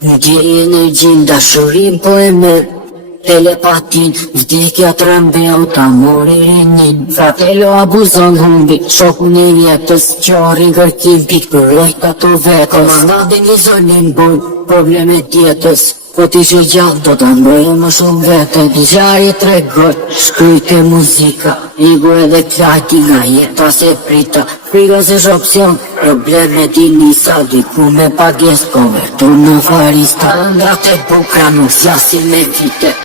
Gjej energjin, dashurin po e merr, telepatin, vdekja të rëmbeu ta mori rinin. Fratello abuzon humbi, shokun e jetës, qarin kërkim pik për rojt ato vetës. Komandadin një zonin bun, problemet jetës, po t'ishe gjallë do të mbëjë më shumë vetën. Gjari tregot, shkrujte muzika, igu edhe klajti nga jeta se prita. Frika se shopsion, probleme di nisa, diku me pages konvertu në farista. Ndrat e bukra nuk sjasin me fite.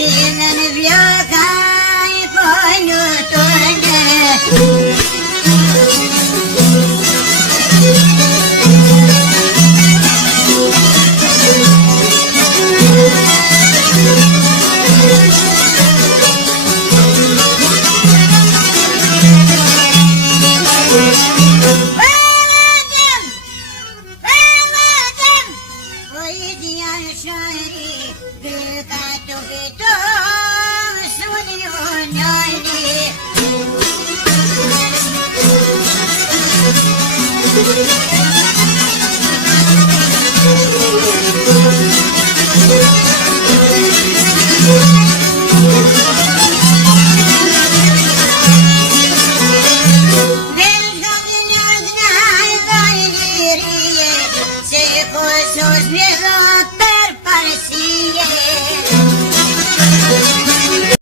Ti në vjaka i po një të